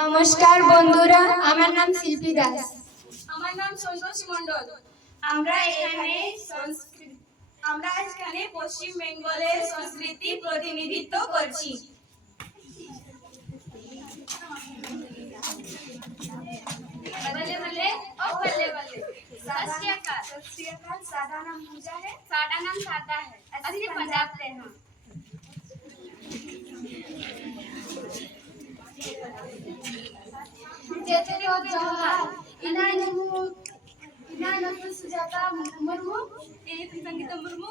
নমস্কার বন্ধুরা, আমার নাম শিল্পী দাস। আমার নাম সন্তোষী মণ্ডল। আমরা এখানে পশ্চিম বেঙ্গলের সংস্কৃতি প্রতিনিধিত্ব করছি। सादा नाम पूजा है। साडा नाम सादा है। असली पंजाब से हैं। जयप्रकाश जवाहर, इनायत सुजाता मुर्मू, संगीता मुर्मू,